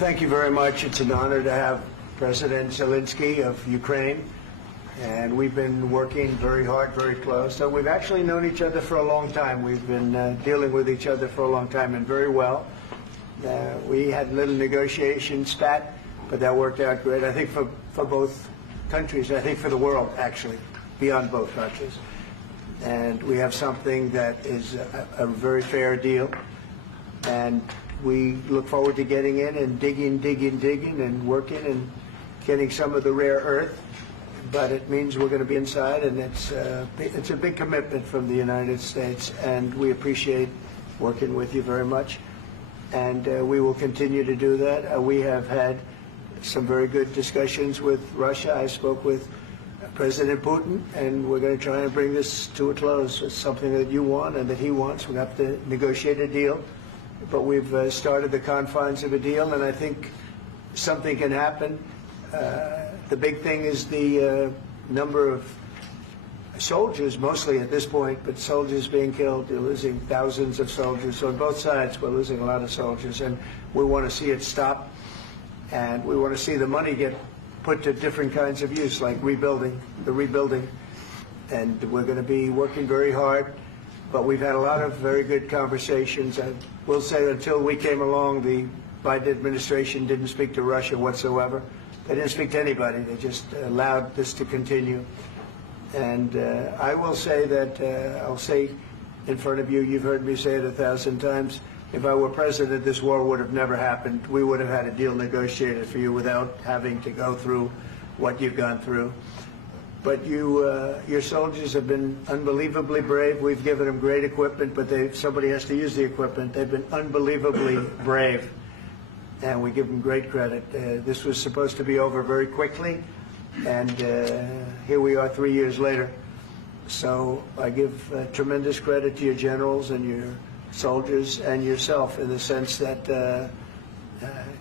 thank you very much. It's an honor to have President Zelenski of Ukraine, and we've been working very hard, very close. So we've actually known each other for a long time. We've been dealing with each other for a long time, and very well. We had a little negotiation spat, but that worked out great. I think for both countries, I think for the world, actually, beyond both countries. And we have something that is a very fair deal. And we look forward to getting in and digging and working and getting some of the rare earth. But it means we're going to be inside, and it's a big commitment from the United States, and we appreciate working with you very much. And we will continue to do that. We have had some very good discussions with Russia. I spoke with President Putin, and we're going to try and bring this to a close. It's something that you want and that he wants. We're going to have to negotiate a deal. But we've started the confines of a deal, and I think something can happen. The big thing is the number of soldiers, mostly at this point, but soldiers being killed. They're losing thousands of soldiers. On both sides, we're losing a lot of soldiers, and we want to see it stop. And we want to see the money get put to different kinds of use, like rebuilding. And we're going to be working very hard. But we've had a lot of very good conversations. I will say that until we came along, the Biden administration didn't speak to Russia whatsoever. They didn't speak to anybody. They just allowed this to continue. And I will say that, I'll say in front of you, you've heard me say it 1,000 times, if I were president, this war would have never happened. We would have had a deal negotiated for you without having to go through what you've gone through. But your soldiers have been unbelievably brave. We've given them great equipment, but somebody has to use the equipment. They've been unbelievably brave, and we give them great credit. This was supposed to be over very quickly, and here we are 3 years later. So I give tremendous credit to your generals and your soldiers and yourself in the sense that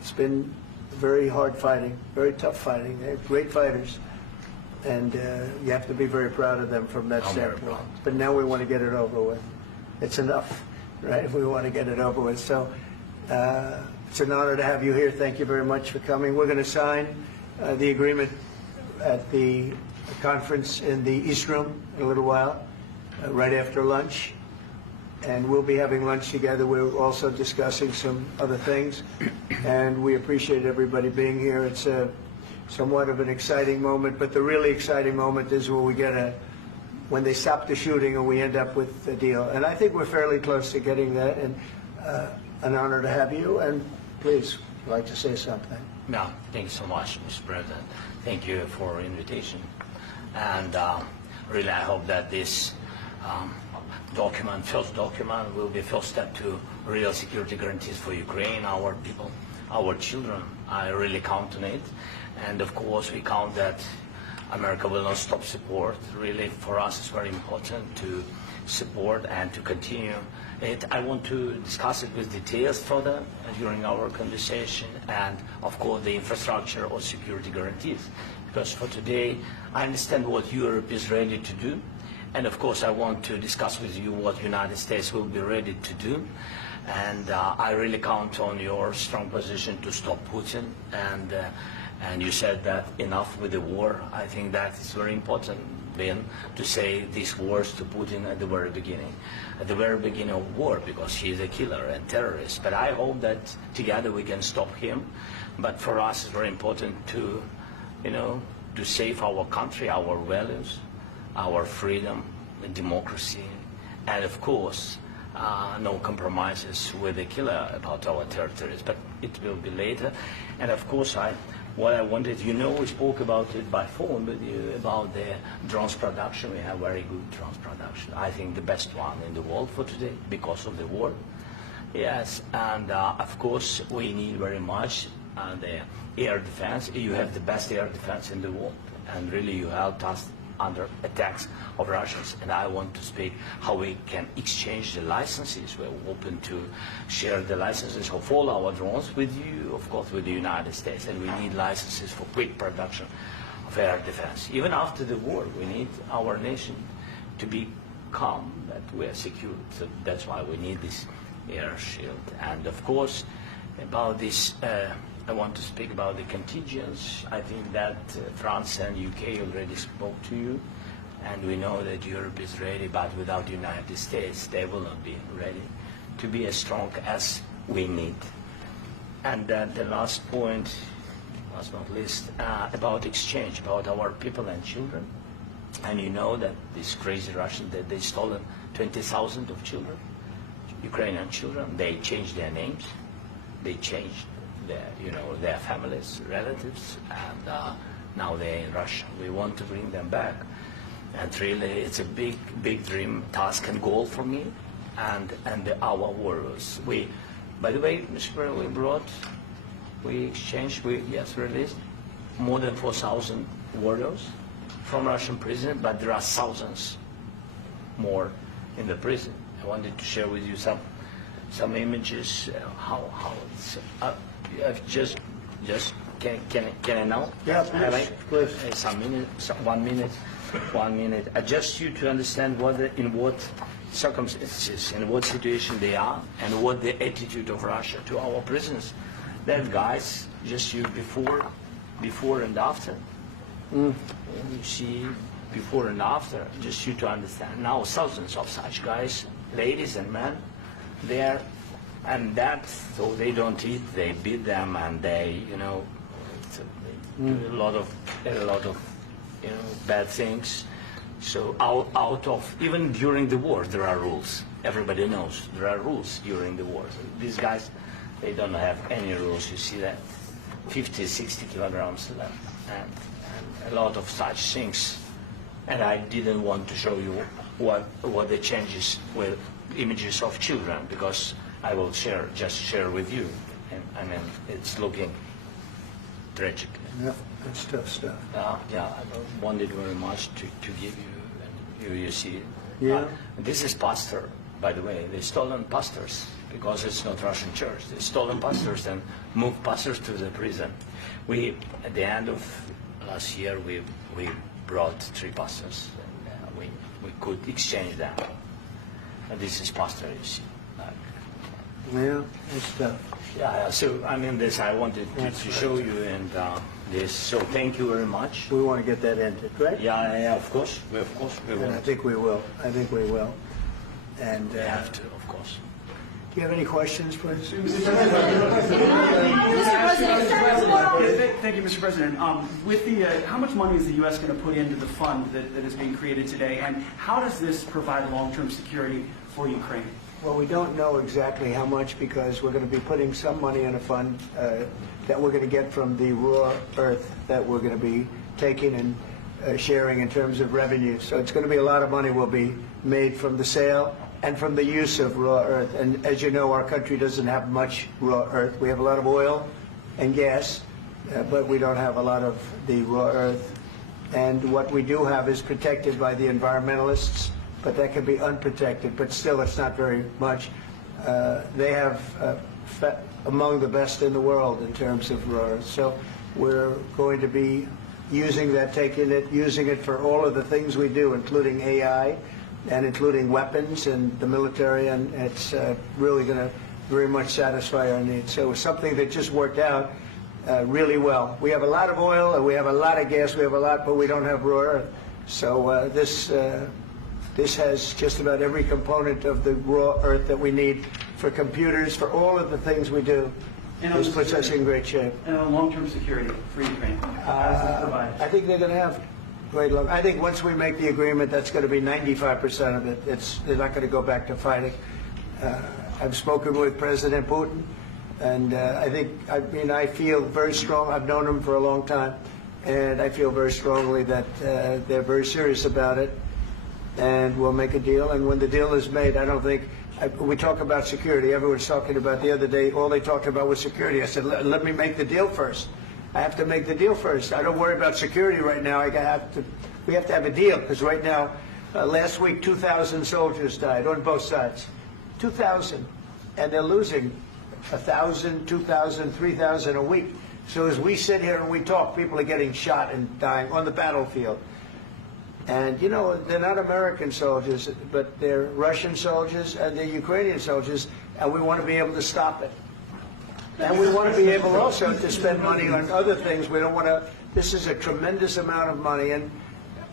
it's been very hard fighting, very tough fighting. They're great fighters. And you have to be very proud of them from that standpoint. But now we want to get it over with. It's enough, right? We want to get it over with. So it's an honor to have you here. Thank you very much for coming. We're going to sign the agreement at the conference in the East Room in a little while, right after lunch. And we'll be having lunch together. We're also discussing some other things. And we appreciate everybody being here. It's somewhat of an exciting moment, but the really exciting moment is when they stop the shooting and we end up with a deal. And I think we're fairly close to getting that, and an honor to have you. And please, if you'd like to say something. No, thank you so much, Mr. President. Thank you for the invitation. And really, I hope that this first document, will be first step to real security guarantees for Ukraine, our people, our children. I really count on it. And of course, we count that America will not stop support. Really, for us, it's very important to support and to continue it. I want to discuss it with details further during our conversation, and of course, the infrastructure or security guarantees. Because for today, I understand what Europe is ready to do, and of course, I want to discuss with you what the United States will be ready to do. And I really count on your strong position to stop Putin. And you said that enough with the war. I think that is very important, Ben, to say these words to Putin at the very beginning of war, because he's a killer and terrorist. But I hope that together we can stop him. But for us, it's very important to, to save our country, our values, our freedom, democracy, and of course, no compromises with the killer about our territories. But it will be later. And of course, what I wanted, we spoke about it by phone with you about the drones production. We have very good drones production. I think the best one in the world for today because of the war. Yes, and of course we need very much the air defense. You have the best air defense in the world, and really you helped us under attacks of Russians. And I want to speak how we can exchange the licenses. We're open to share the licenses of all our drones with you, of course, with the United States. And we need licenses for quick production of air defense. Even after the war, we need our nation to be calm, that we are secure. So that's why we need this air shield. And of course, about this I want to speak about the contingents. I think that France and UK already spoke to you, and we know that Europe is ready, but without the United States, they will not be ready to be as strong as we need. And then the last point, last but not least, about exchange, about our people and children. And you know that these crazy Russians, that they stolen 20,000 of children, Ukrainian children. They changed their names, they changed their families, relatives, and now they're in Russia. We want to bring them back. And really, it's a big, big dream, task and goal for me and our warriors. By the way, Mr. President, we exchanged, released more than 4,000 warriors from Russian prison, but there are thousands more in the prison. I wanted to share with you some images, how it's, can I now? Yeah, please. One minute. Just you to understand in what circumstances, in what situation they are, and what the attitude of Russia to our prisoners. That guys, just you before and after. You see before and after, just you to understand. Now thousands of such guys, ladies and men, there, and that, so they don't eat, they beat them, and they, they do a lot of bad things. So out of, even during the war, there are rules. Everybody knows there are rules during the war. So these guys, they don't have any rules. You see that 50, 60 kilograms left, and a lot of such things. And I didn't want to show you what the changes with images of children, because I will just share with you. And I mean, it's looking tragic. Yeah, that's tough stuff. Yeah, I wanted very much to give you, and you see. Yeah. This is pastor, by the way. They stolen pastors, because it's not Russian church. They stolen pastors and moved pastors to the prison. At the end of last year, we brought 3 pastors, and we could exchange them. And this is pastor, you see. Yeah, that's tough. Yeah, so I mean, this I wanted to show you, and this. So thank you very much. We want to get that ended, right? Yeah, of course. We And will. I think we will. And We have to, of course. do you have any questions, please? Thank you, Mr. President. With how much money is the U.S. going to put into the fund that is being created today, and how does this provide long-term security for Ukraine? Well, we don't know exactly how much, because we're going to be putting some money in a fund that we're going to get from the raw earth that we're going to be taking and sharing in terms of revenue. So it's going to be a lot of money will be made from the sale and from the use of raw earth. And as you know, our country doesn't have much raw earth. We have a lot of oil and gas, but we don't have a lot of the raw earth. And what we do have is protected by the environmentalists, but that can be unprotected, but still it's not very much. They have among the best in the world in terms of raw earth. So we're going to be using that, using it for all of the things we do, including AI and including weapons and the military, and it's really going to very much satisfy our needs. So it's something that just worked out really well. We have a lot of oil and we have a lot of gas, we have a lot, but we don't have raw earth. So this has just about every component of the raw earth that we need for computers, for all of the things we do. This puts us in great shape. And on long-term security for Ukraine, how does this provide? I think they're going to have great long. I think once we make the agreement, that's going to be 95% of it. They're not going to go back to fighting. I've spoken with President Putin, and I feel very strong. I've known him for a long time, and I feel very strongly that they're very serious about it, and we'll make a deal. And when the deal is made, I don't think. We talk about security. Everyone's talking about the other day, all they talked about was security. I said, let me make the deal first. I have to make the deal first. I don't worry about security right now. We have to have a deal, because right now, last week, 2,000 soldiers died on both sides. 2,000. And they're losing 1,000, 2,000, 3,000 a week. So as we sit here and we talk, people are getting shot and dying on the battlefield. And, you know, they're not American soldiers, but they're Russian soldiers and they're Ukrainian soldiers, and we want to be able to stop it. And we want to be able also to spend money on other things. We don't want to, this is a tremendous amount of money. And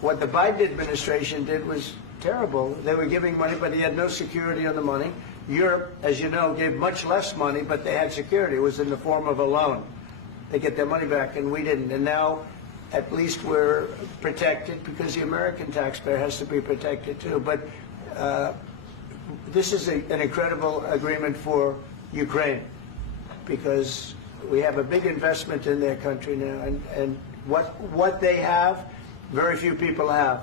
what the Biden administration did was terrible. They were giving money, but he had no security on the money. Europe, as you know, gave much less money, but they had security. It was in the form of a loan. They get their money back, and we didn't. And now, at least we're protected because the American taxpayer has to be protected too. But this is an incredible agreement for Ukraine because we have a big investment in their country now, and what they have, very few people have.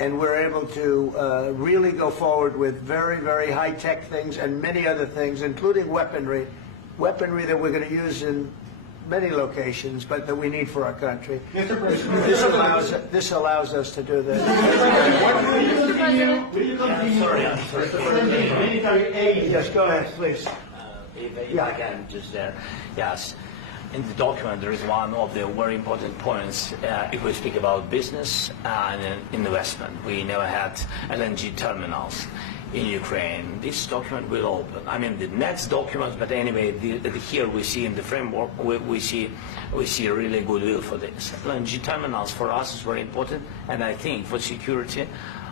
And we're able to really go forward with very, very high-tech things and many other things, including weaponry that we're going to use in many locations, but that we need for our country. Mr. President, This allows us to do that. will you continue sending military aid? Yes, go ahead, please. If I can just yes. In the document, there is one of the very important points. If we speak about business and investment, we never had LNG terminals in Ukraine. This document will open. I mean, the next document, but anyway, here we see in the framework, we see really goodwill for this. LNG terminals for us is very important, and I think for security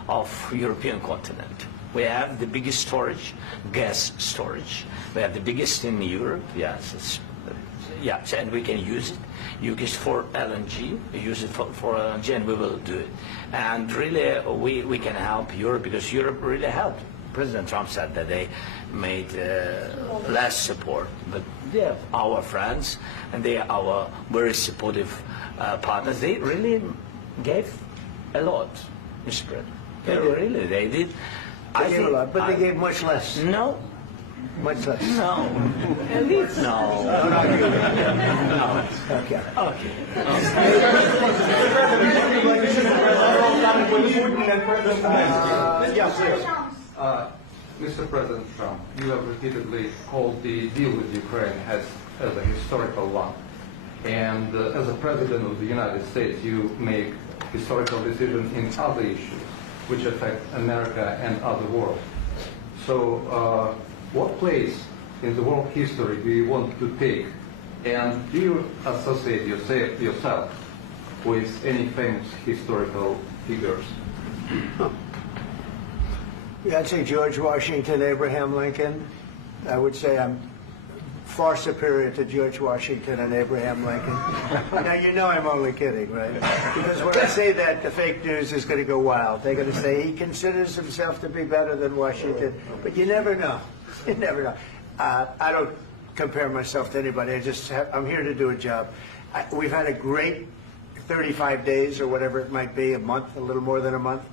of European continent. We have the biggest storage, gas storage. We have the biggest in Europe. Yes, yes, and we can use it. Use it for LNG, use it for LNG, and we will do it. And really, we can help Europe because Europe really helped. President Trump said that they made less support, but they are our friends, and they are our very supportive partners. They really gave a lot, Mr. President. They did. They gave a lot, but they gave much less. No. Much less. No. No. No. Okay. Mr. President Trump, you have repeatedly called the deal with Ukraine as a historical one. And as a President of the United States, you make historical decisions in other issues which affect America and other world. So what place in the world history do you want to take? And do you associate yourself with any famous historical figures? Yeah, I'd say George Washington, Abraham Lincoln. I would say I'm far superior to George Washington and Abraham Lincoln. Now, you know I'm only kidding, right? Because when I say that, the fake news is going to go wild. They're going to say he considers himself to be better than Washington. But you never know. You never know. I don't compare myself to anybody. I'm here to do a job. We've had a great 35 days or whatever it might be, a month, a little more than a month.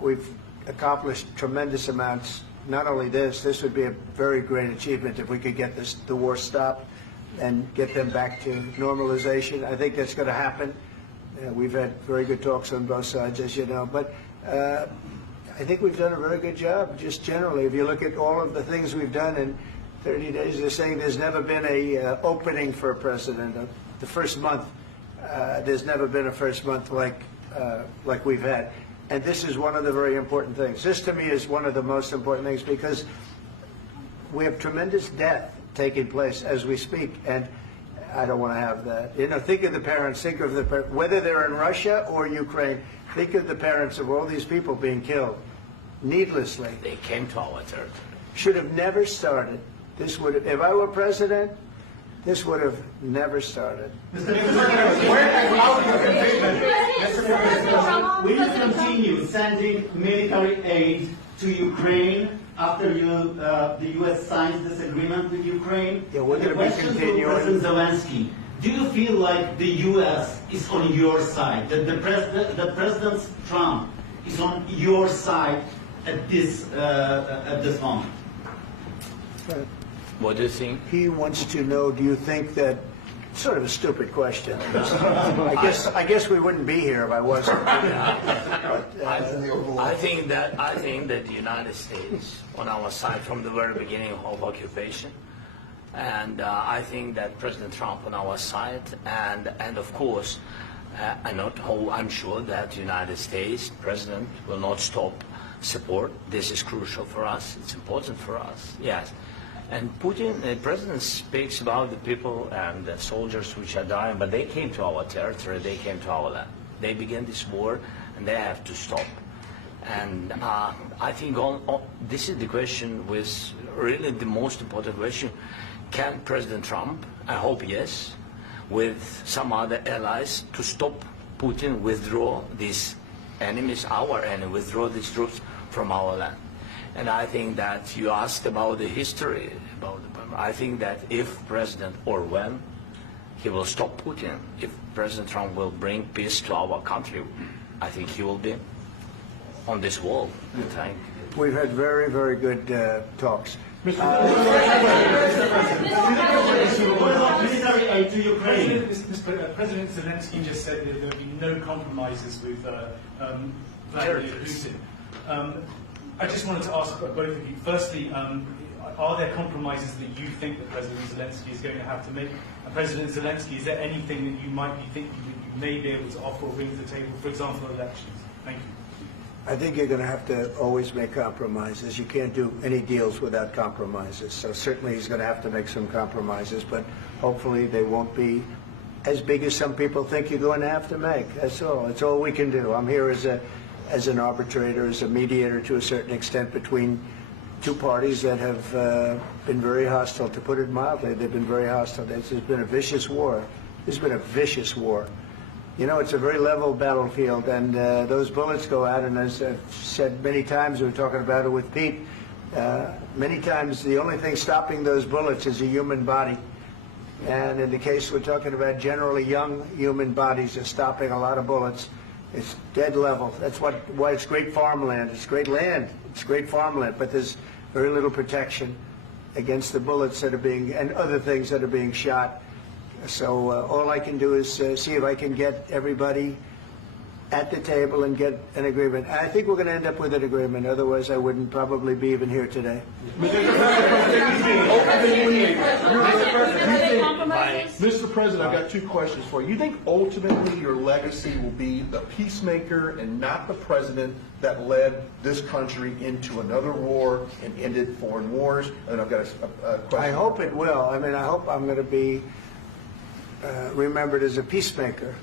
We've accomplished tremendous amounts. Not only this would be a very great achievement if we could get the war stopped and get them back to normalization. I think that's going to happen. We've had very good talks on both sides, as you know. But I think we've done a very good job, just generally. If you look at all of the things we've done in 30 days, they're saying there's never been a opening for a president. The first month, there's never been a first month like we've had. And this is one of the very important things. This, to me, is one of the most important things because we have tremendous death taking place as we speak, and I don't want to have that. You know, think of the parents, whether they're in Russia or Ukraine, think of the parents of all these people being killed needlessly. They came to our territory. Should have never started. This would have, if I were president, this would have never started. Mr. President, will you continue sending military aid to Ukraine after the U.S. signs this agreement with Ukraine? Yeah, we're going to be question continuing. to President Zelenski. Do you feel like the U.S. is on your side, that President Trump is on your side at this moment? What do you think? He wants to know, do you think that, sort of a stupid question. I guess we wouldn't be here if I wasn't. I think that the United States on our side from the very beginning of occupation, and I think that President Trump on our side, and of course, I'm sure that the United States President will not stop support. This is crucial for us. It's important for us. Yes. And Putin, the president speaks about the people and the soldiers which are dying, but they came to our territory, they came to our land. They began this war, and they have to stop. And I think this is the question, with really the most important question. Can President Trump, I hope yes, with some other allies, to stop Putin, withdraw these enemies, our enemy, withdraw these troops from our land? And I think that you asked about the history, I think that if President, or when, he will stop Putin, if President Trump will bring peace to our country, I think he will be on this wall. We've had very, very good talks. Military aid to Ukraine. President Zelensky just said that there will be no compromises with Vladimir Putin. I just wanted to ask both of you, firstly, are there compromises that you think that President Zelensky is going to have to make? And President Zelensky, is there anything that you might be thinking that you may be able to offer or bring to the table, for example, elections? Thank you. I think you're going to have to always make compromises. You can't do any deals without compromises. So certainly he's going to have to make some compromises, but hopefully they won't be as big as some people think you're going to have to make. That's all. It's all we can do. I'm here as an arbitrator, as a mediator to a certain extent between two parties that have been very hostile. To put it mildly, they've been very hostile. This has been a vicious war. This has been a vicious war. You know, it's a very level battlefield, and those bullets go out, and as I've said many times, we were talking about it with Pete, many times the only thing stopping those bullets is a human body. And in the case we're talking about, generally young human bodies are stopping a lot of bullets. It's dead level. That's why it's great farmland. It's great land. It's great farmland, but there's very little protection against the bullets that are being, and other things that are being shot. So all I can do is see if I can get everybody at the table and get an agreement. I think we're going to end up with an agreement. Otherwise, I wouldn't probably be even here today. Mr. President, I've got two questions for you. You think ultimately your legacy will be the peacemaker and not the president that led this country into another war and ended foreign wars? And I've got a question. I hope it will. I mean, I hope I'm going to be remembered as a peacemaker.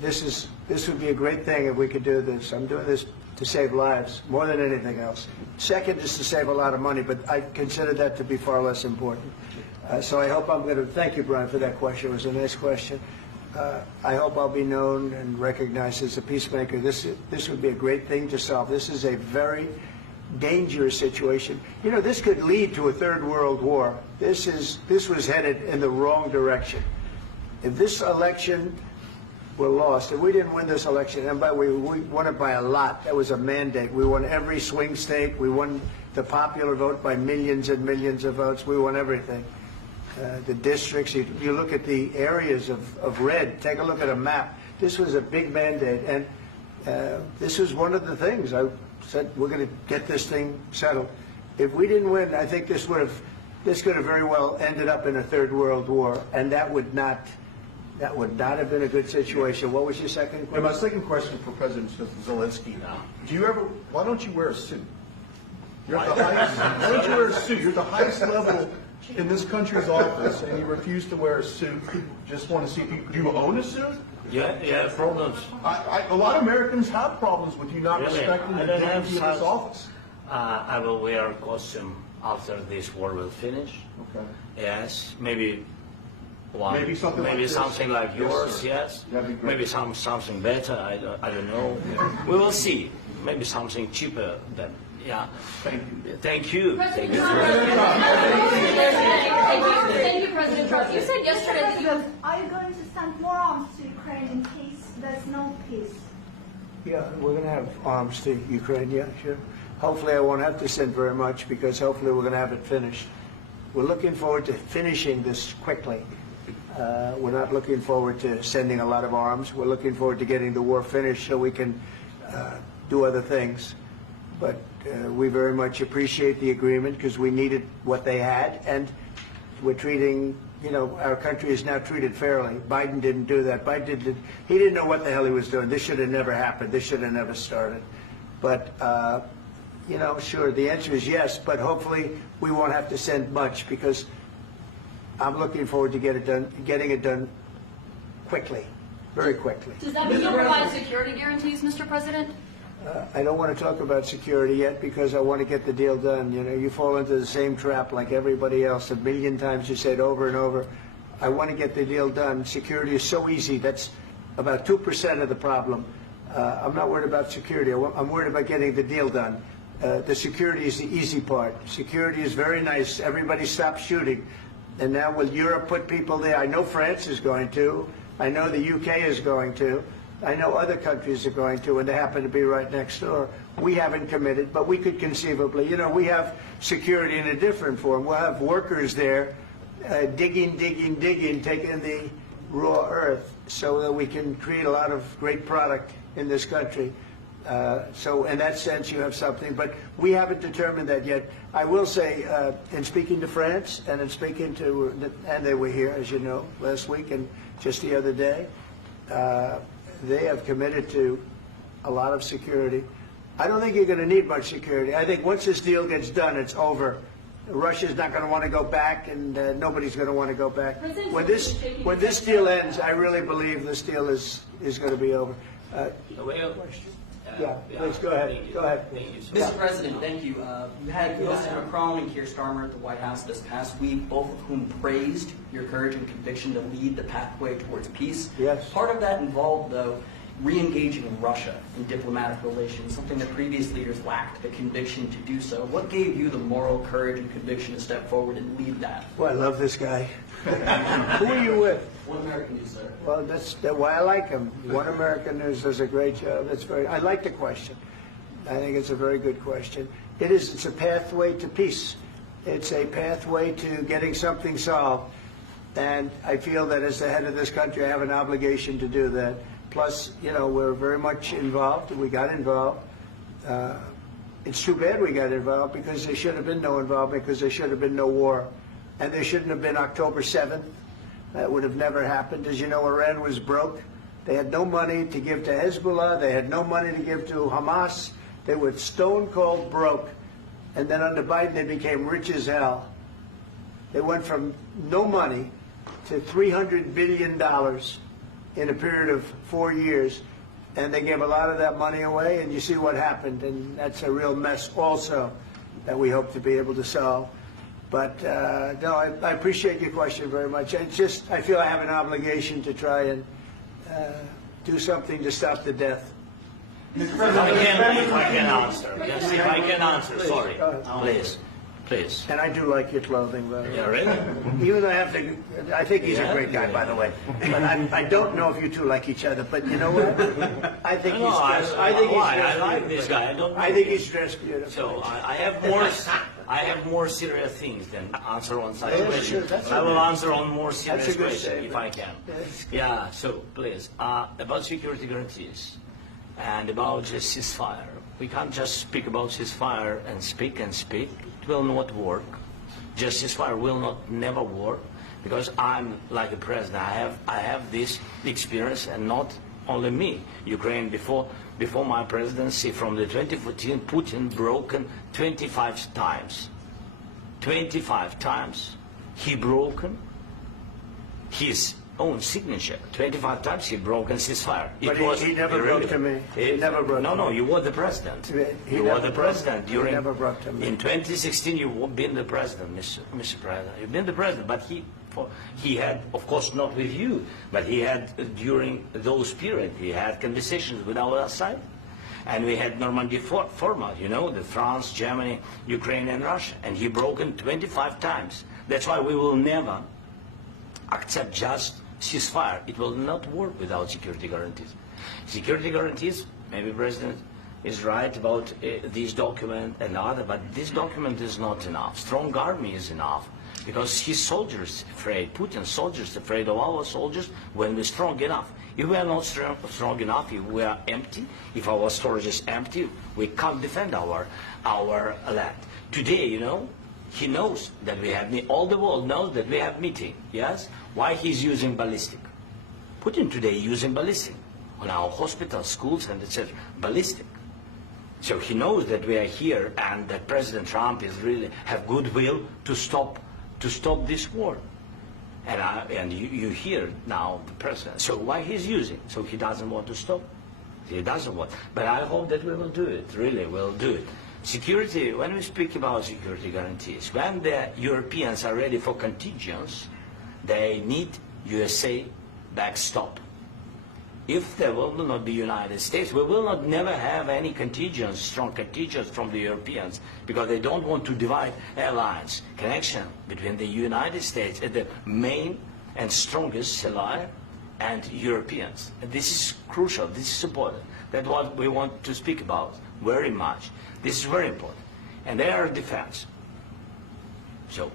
This would be a great thing if we could do this. I'm doing this to save lives more than anything else. Second is to save a lot of money, but I consider that to be far less important. So I hope I'm going to, thank you, Brian, for that question. It was a nice question. I hope I'll be known and recognized as a peacemaker. This would be a great thing to solve. This is a very dangerous situation. You know, this could lead to a third world war. This was headed in the wrong direction. If this election were lost, if we didn't win this election, and by the way, we won it by a lot. That was a mandate. We won every swing state. We won the popular vote by millions and millions of votes. We won everything. The districts, you look at the areas of red, take a look at a map. This was a big mandate, and this was one of the things. I said, we're going to get this thing settled. If we didn't win, I think this could have very well ended up in a third world war, and that would not have been a good situation. What was your second question? And my second question for President Zelensky. Why don't you wear a suit? You're at the highest, why don't you wear a suit? You're at the highest level in this country's office, and you refuse to wear a suit. Just want to see, do you own a suit? Yeah, problems. A lot of Americans have problems with you not respecting the dignity of this office. I will wear a costume after this war will finish. Okay. Yes, maybe one. Maybe something like this. Something like Yes, yours, sir. yes. That'd be great. Maybe something better, I don't know. We will see. Maybe something cheaper than, yeah. Thank you. Thank you. President Trump. Thank you, President Trump. You said yesterday that you have. Are you going to send more arms to Ukraine in case there's no peace? Yeah, we're going to have arms to Ukraine, yeah, sure. Hopefully I won't have to send very much, because hopefully we're going to have it finished. We're looking forward to finishing this quickly. We're not looking forward to sending a lot of arms. We're looking forward to getting the war finished so we can do other things. But we very much appreciate the agreement, because we needed what they had, and we're treating, you know, our country is now treated fairly. Biden didn't do that. He didn't know what the hell he was doing. This should have never happened. This should have never started. But you know, sure, the answer is yes, but hopefully we won't have to send much, because I'm looking forward to getting it done quickly, very quickly. Does that mean you'll provide security guarantees, Mr. President? I don't want to talk about security yet, because I want to get the deal done. You know, you fall into the same trap like everybody else. A million times you said over and over, I want to get the deal done. Security is so easy. That's about 2% of the problem. I'm not worried about security. I'm worried about getting the deal done. The security is the easy part. Security is very nice. Everybody stopped shooting. And now will Europe put people there? I know France is going to. I know the UK is going to. I know other countries are going to, and they happen to be right next door. We haven't committed, but we could conceivably. You know, we have security in a different form. We'll have workers there digging, taking the raw earth so that we can create a lot of great product in this country. So in that sense, you have something, but we haven't determined that yet. I will say, in speaking to France and in speaking to, and they were here, as you know, last week and just the other day, they have committed to a lot of security. I don't think you're going to need much security. I think once this deal gets done, it's over. Russia's not going to want to go back, and nobody's going to want to go back. When this deal ends, I really believe this deal is going to be over. Yeah, please go ahead. Go ahead. Mr. President, thank you. You had President Macron and Keir Starmer at the White House this past week, both of whom praised your courage and conviction to lead the pathway towards peace. Yes. Part of that involved, though, re-engaging Russia in diplomatic relations, something that previous leaders lacked the conviction to do so. What gave you the moral courage and conviction to step forward and lead that? Well, I love this guy. Who are you with? One American News, sir. Well, that's why I like him. One American News does a great job. I like the question. I think it's a very good question. It's a pathway to peace. It's a pathway to getting something solved. And I feel that as the head of this country, I have an obligation to do that. Plus, you know, we're very much involved. We got involved. It's too bad we got involved, because there should have been no involvement, because there should have been no war. And there shouldn't have been October 7th. That would have never happened. As you know, Iran was broke. They had no money to give to Hezbollah. They had no money to give to Hamas. They were stone cold broke. And then under Biden, they became rich as hell. They went from no money to $300 billion in a period of 4 years. And they gave a lot of that money away, and you see what happened. And that's a real mess also that we hope to be able to solve. But no, I appreciate your question very much. I feel I have an obligation to try and do something to stop the death. If I can answer. Yes, if I can answer, sorry. Please. And I do like your clothing, by the way. Yeah, really? Even though I think he's a great guy, by the way. But I don't know if you two like each other. But you know what? I think he's dressed. I like this guy. I think he's dressed beautiful. So I have more serious things than answer on such Yeah, questions. sure, I will answer on more serious That's a good questions if I statement. can. Yes. Yeah. So please, about security guarantees and about just ceasefire. We can't just speak about ceasefire and speak. It will not work. Just ceasefire will never work, because I'm like the president. I have this experience, and not only me. Ukraine before my presidency, from the 2014, Putin broken 25 times. 25 times he broken his own signature. 25 times he broken ceasefire. But he never broke to me. He never broke to me. No, you were the president. He were the president he never broke to me. In 2016, you've been the president, Mr. President. You've been the president, but he had, of course, not with you, but he had during those periods. He had conversations with our side, and we had Normandy format. You know, the France, Germany, Ukraine, and Russia, and he broken 25 times. That's why we will never accept just ceasefire. It will not work without security guarantees. Security guarantees, maybe President is right about this document and other, but this document is not enough. Strong army is enough, because his soldiers afraid, Putin's soldiers afraid of our soldiers when we're strong enough. If we are not strong enough, if we are empty, if our storage is empty, we can't defend our land. Today, you know, he knows that we have, all the world knows that we have meeting, yes? Why he's using ballistic? Putin today using ballistic on our hospitals, schools, and etc. Ballistic. So he knows that we are here and that President Trump is really have goodwill to stop this war. And you hear now the president. So why he's using? So he doesn't want to stop. He doesn't want. But I hope that we will do it. Really, we'll do it. Security. When we speak about security guarantees, when the Europeans are ready for contingents, they need USA backstop. If there will not be United States, we will not never have any contingents, strong contingents from the Europeans, because they don't want to divide alliance, connection between the United States and the main and strongest ally and Europeans. And this is crucial, this is important. That's what we want to speak about very much. This is very important. And air defense. So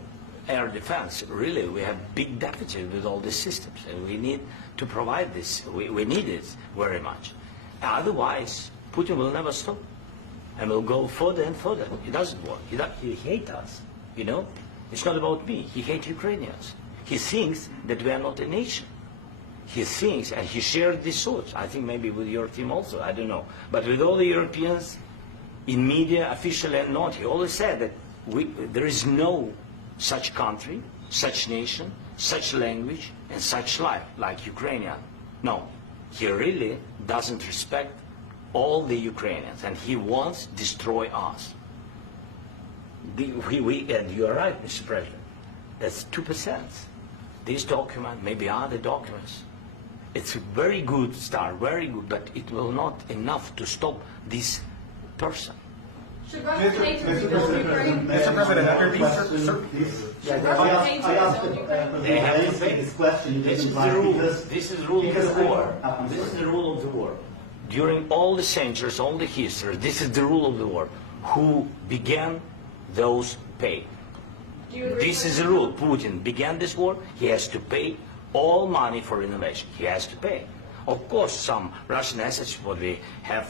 air defense, really, we have big deficit with all these systems, and we need to provide this. We need it very much. Otherwise, Putin will never stop, and will go further and further. It doesn't work. He hates us, you know? It's not about me. He hates Ukrainians. He thinks that we are not a nation. He thinks, and he shared these thoughts, I think maybe with your team also, I don't know. But with all the Europeans, in media, officially and not, he always said that there is no such country, such nation, such language, and such life like Ukrainian. No, he really doesn't respect all the Ukrainians, and he wants to destroy us. And you are right, Mr. President, that's 2%. This document, maybe other documents, it's a very good start, very good, but it will not enough to stop this person. Should Russia pay to rebuild Ukraine? Mr. President, under these Should Russia pay to rebuild Ukraine? They have to pay. this question. This is the rule. This is the rule of the war. This is the rule of the war. During all the centuries, all the history, this is the rule of the war. Who began, those pay. Do you agree This with is the rule. Putin began this war. He has to pay all money for innovation. He has to pay. Of course, some Russian assets, what we have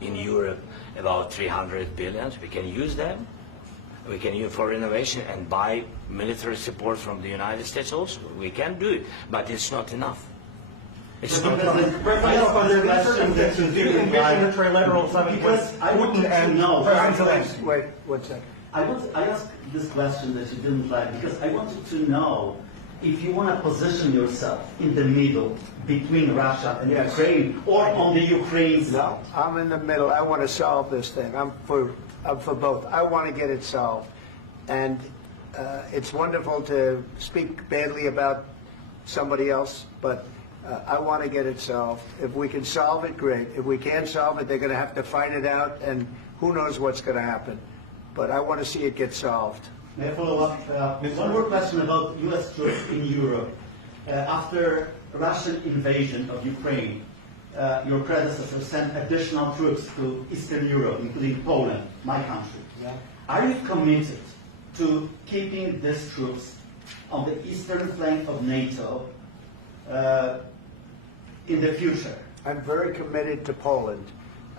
in Europe, about 300 billion, we can use them. We can use for innovation and buy military support from the United States also. We can do it, but it's not enough. It's not enough. Because I want to know. Wait, 1 second. I asked this question that you didn't like because I wanted to know if you want to position yourself in the middle between Russia and Yes. Ukraine, or on the Ukraine side. No, I'm in the middle. I want to solve this thing. I'm for both. I want to get it solved. And it's wonderful to speak badly about somebody else, but I want to get it solved. If we can solve it, great. If we can't solve it, they're going to have to fight it out, and who knows what's going to happen. But I want to see it get solved. May I follow up? One more question about U.S. troops in Europe. After Russian invasion of Ukraine, your predecessor sent additional troops to Eastern Europe, including Poland, my country. Yeah. Are you committed to keeping these troops on the eastern flank of NATO in the future? I'm very committed to Poland.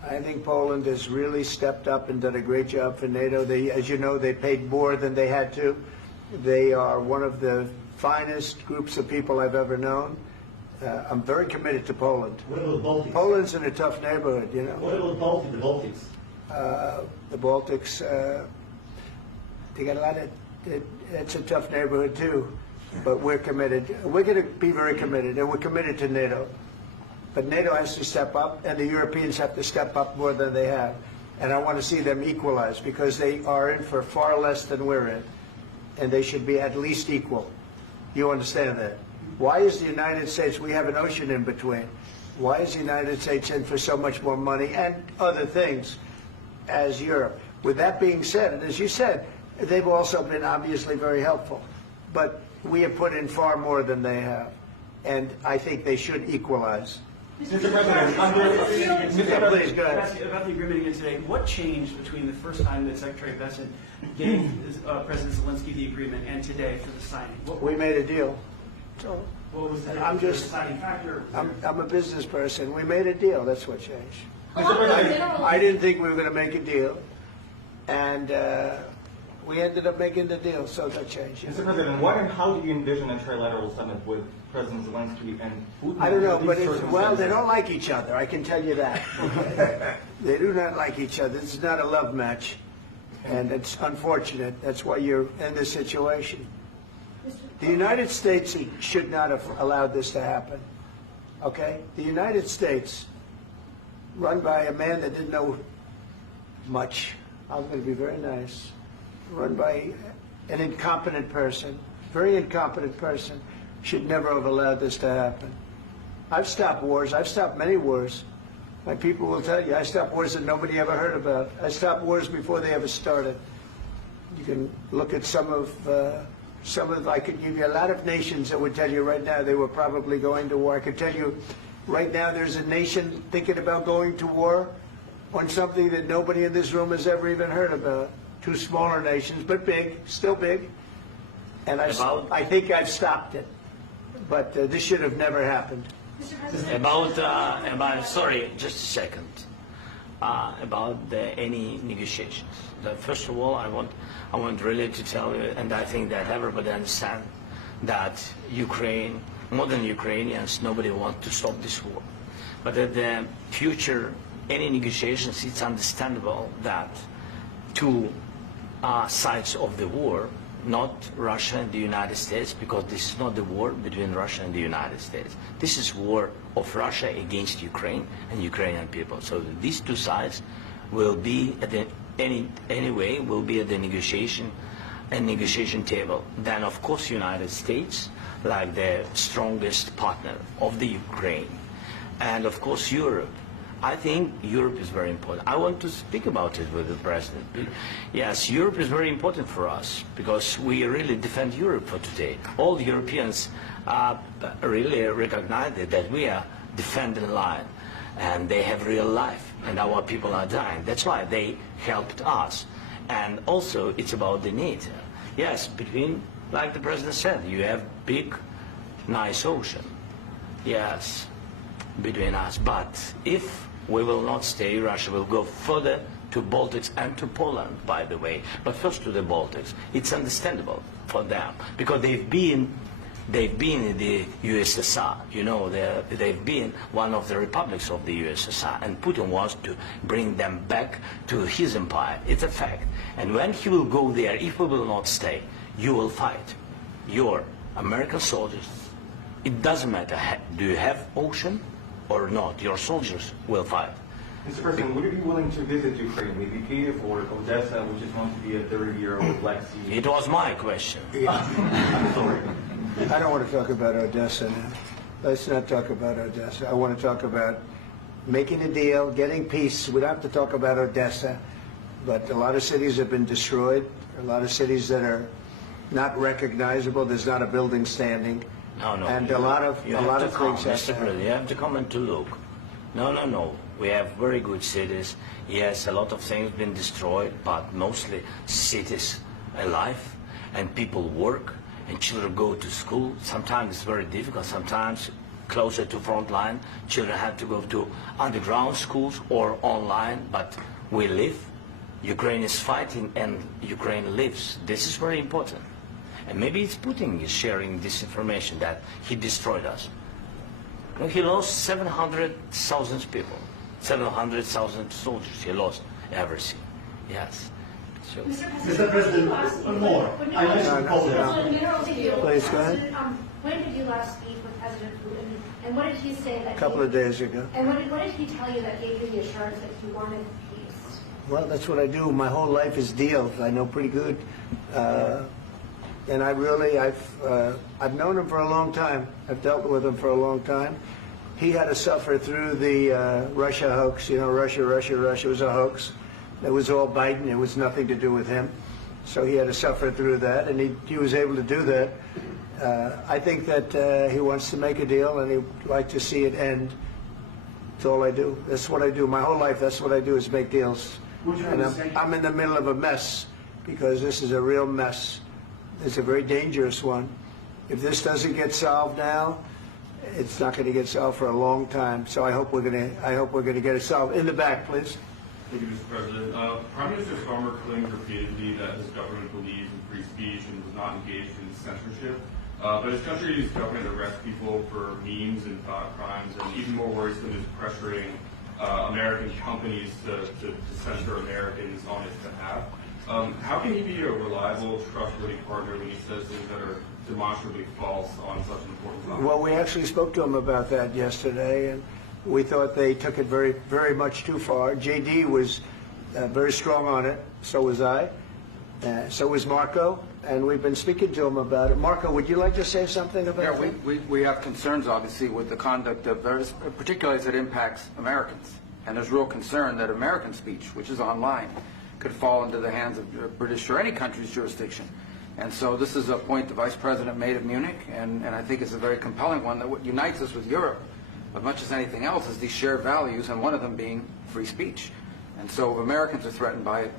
I think Poland has really stepped up and done a great job for NATO. As you know, they paid more than they had to. They are one of the finest groups of people I've ever known. I'm very committed to Poland. What about Baltics? Poland's in a tough neighborhood, you know. What about the Baltics? The Baltics, they got a lot of, it's a tough neighborhood too, but we're committed. We're going to be very committed, and we're committed to NATO. But NATO has to step up, and the Europeans have to step up more than they have. And I want to see them equalize, because they are in for far less than we're in, and they should be at least equal. You understand that? Why is the United States, we have an ocean in between, why is the United States in for so much more money and other things as Europe? With that being said, and as you said, they've also been obviously very helpful, but we have put in far more than they have, and I think they should equalize. Mr. President, Please, go ahead. about the agreement again today, what changed between the first time that Secretary Bessent gave President Zelensky the agreement and today for the signing? We made a deal. What was the deciding factor? I'm a business person. We made a deal. That's what changed. Along with general- I didn't think we were going to make a deal, and We ended up making the deal, so that changed. Mr. President, what and how do you envision a trilateral summit with President Zelensky and Putin? I don't know, but These well, they circumstances? don't like each other, I can tell you that. They do not like each other. This is not a love match, and it's unfortunate. That's why you're in this situation. The United States should not have allowed this to happen, okay? The United States, run by a man that didn't know much, I'm going to be very nice, run by an incompetent person, very incompetent person, should never have allowed this to happen. I've stopped wars. I've stopped many wars. My people will tell you, I stopped wars that nobody ever heard about. I stopped wars before they ever started. You can look at some of, I could give you a lot of nations that would tell you right now they were probably going to war. I could tell you right now there's a nation thinking about going to war on something that nobody in this room has ever even heard about. Two smaller nations, but big, still big. And I think I've stopped it. But this should have never happened. Mr. President, Sorry, just a second. About any negotiations. First of all, I want really to tell you, and I think that everybody understands that Ukraine, more than Ukrainians, nobody wants to stop this war. But at the future, any negotiations, it's understandable that two sides of the war, not Russia and the United States, because this is not the war between Russia and the United States. This is war of Russia against Ukraine and Ukrainian people. So these two sides will be at the anyway will be at the negotiation table. Then of course United States, like the strongest partner of the Ukraine, and of course Europe. I think Europe is very important. I want to speak about it with the President. Yes, Europe is very important for us because we really defend Europe for today. All the Europeans really recognize that we are defending line and they have real life and our people are dying. That's why they helped us. And also it's about the NATO. Yes, between, like the President said, you have big, nice ocean. Yes, between us. But if we will not stay, Russia will go further to Baltics and to Poland, by the way. But first to the Baltics. It's understandable for them because they've been in the USSR. You know, they've been one of the republics of the USSR, and Putin wants to bring them back to his empire. It's a fact. And when he will go there, if we will not stay, you will fight. Your American soldiers, it doesn't matter, do you have ocean or not, your soldiers will fight. Mr. President, would you be willing to visit Ukraine, maybe Kyiv or Odessa, which is known to be a 30-year-old Black Sea? It was my question. I'm sorry. I don't want to talk about Odessa now. Let's not talk about Odessa. I want to talk about making a deal, getting peace. We don't have to talk about Odessa, but a lot of cities have been destroyed. A lot of cities that are not recognizable. There's not a building standing. No. And a lot of things Mr. President, you have to come and to look. No. We have very good cities. Yes, a lot of things been destroyed, but mostly cities alive, and people work, and children go to school. Sometimes it's very difficult. Sometimes closer to front line, children have to go to underground schools or online. But we live. Ukraine is fighting, and Ukraine lives. This is very important. And maybe it's Putin is sharing this information that he destroyed us. You know, he lost 700,000 people, 700,000 soldiers. He lost everything. Yes. So. Mr. President, one more. I mentioned Poland. Please, go ahead. When did you last speak with President Putin, and what did he say that? A couple of days ago. And what did he tell you that gave you the assurance that he wanted peace? Well, that's what I do. My whole life is deals. I know pretty good. And I've known him for a long time. I've dealt with him for a long time. He had to suffer through the Russia hoax. You know, Russia was a hoax. It was all Biden. It was nothing to do with him. So he had to suffer through that, and he was able to do that. I think that he wants to make a deal, and he'd like to see it end. That's all I do. That's what I do. My whole life, that's what I do, is make deals. And I'm in the middle of a mess, because this is a real mess. It's a very dangerous one. If this doesn't get solved now, it's not going to get solved for a long time. So I hope we're going to get it solved. In the back, please. Thank you, Mr. President. Prime Minister Starmer claimed repeatedly that his government believes in free speech and was not engaged in censorship. But his country's government arrests people for memes and thought crimes, and even more worrisome is pressuring American companies to censor Americans on his behalf. How can he be a reliable, trustworthy partner when he says things that are demonstrably false on such an important topic? Well, we actually spoke to him about that yesterday, and we thought they took it very, very much too far. JD was very strong on it. So was I. So was Marco. And we've been speaking to him about it. Marco, would you like to say something about that? Yeah, we have concerns, obviously, with the conduct of various, particularly as it impacts Americans. And there's real concern that American speech, which is online, could fall into the hands of British or any country's jurisdiction. And so this is a point the Vice President made at Munich, and I think it's a very compelling one, that what unites us with Europe, as much as anything else, is these shared values, and one of them being free speech. And so if Americans are threatened by it,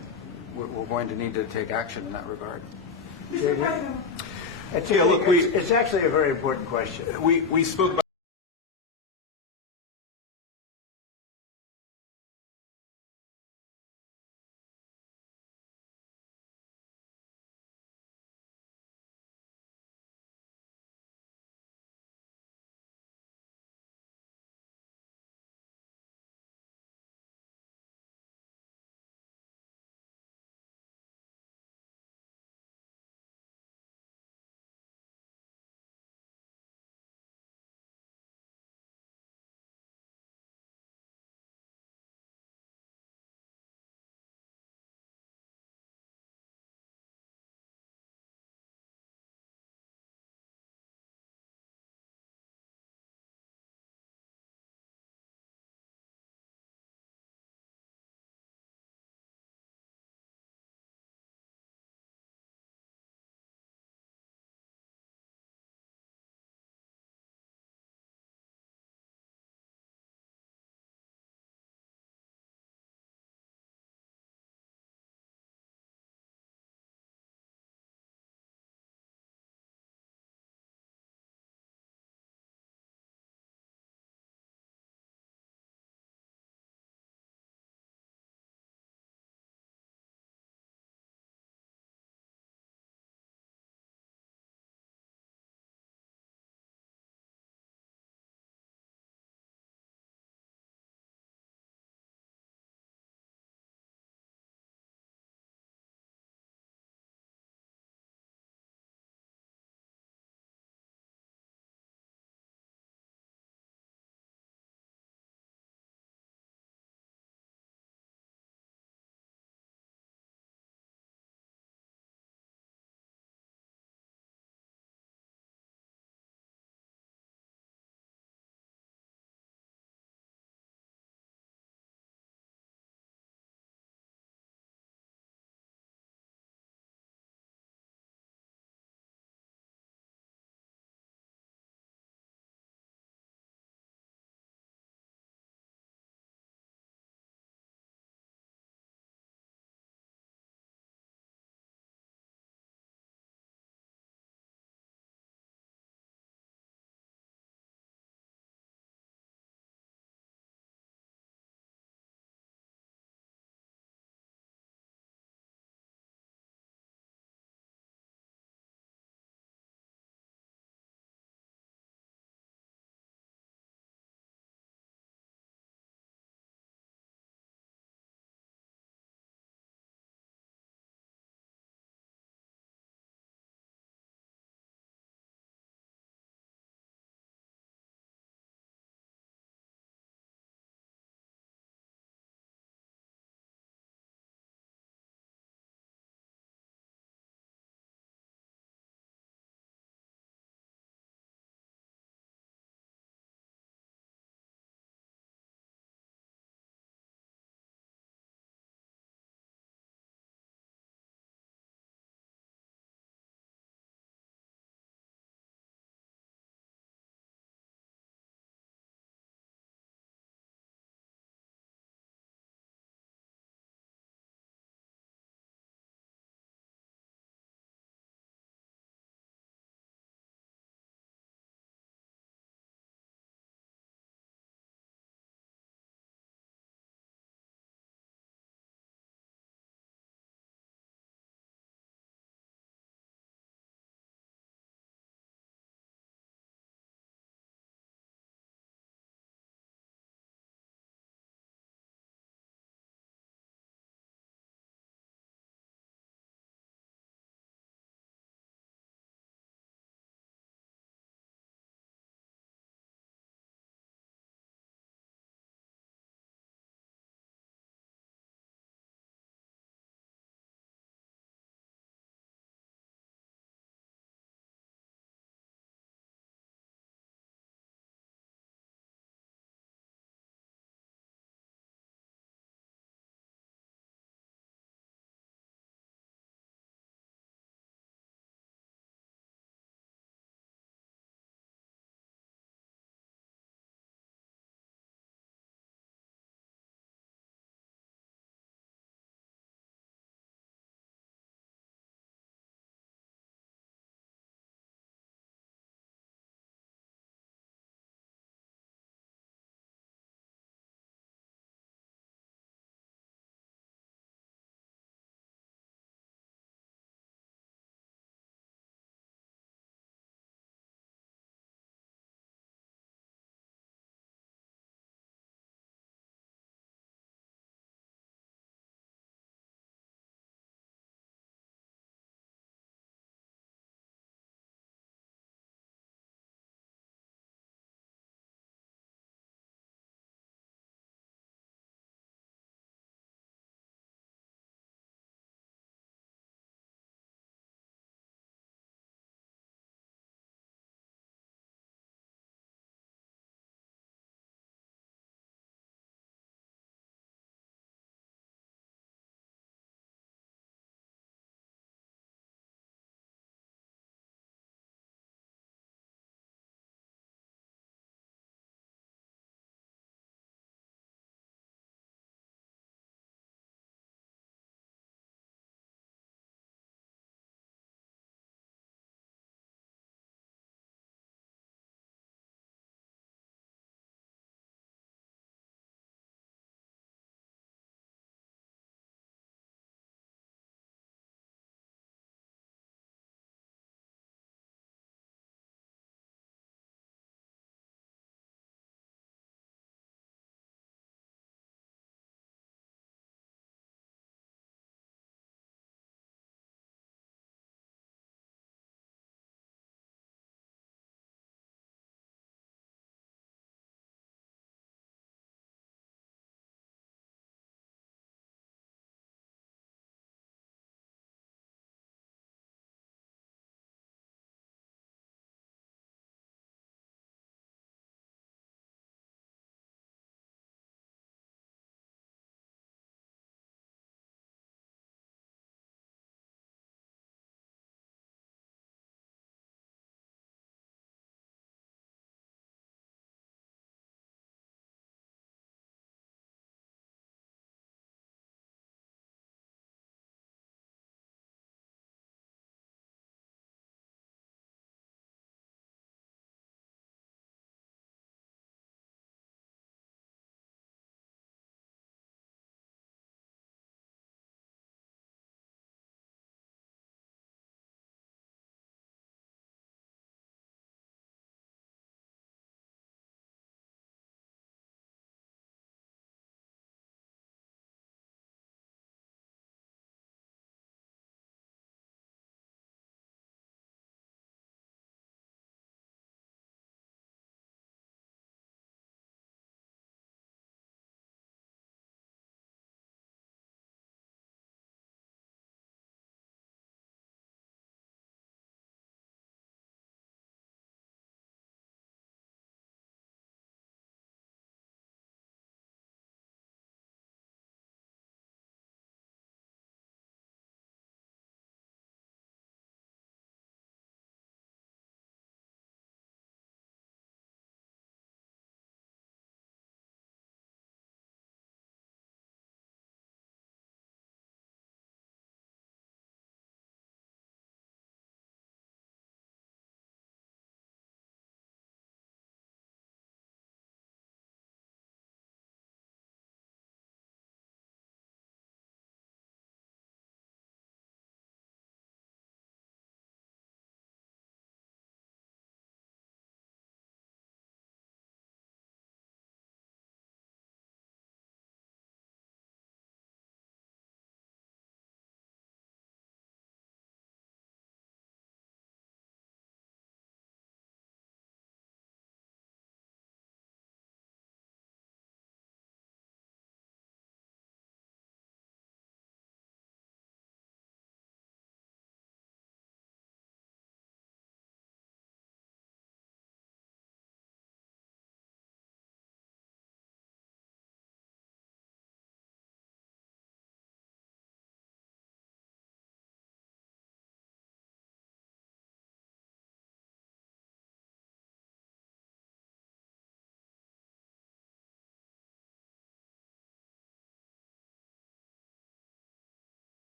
we're going to need to take action in that regard. Mr. President. It's actually a very important question. We spoke about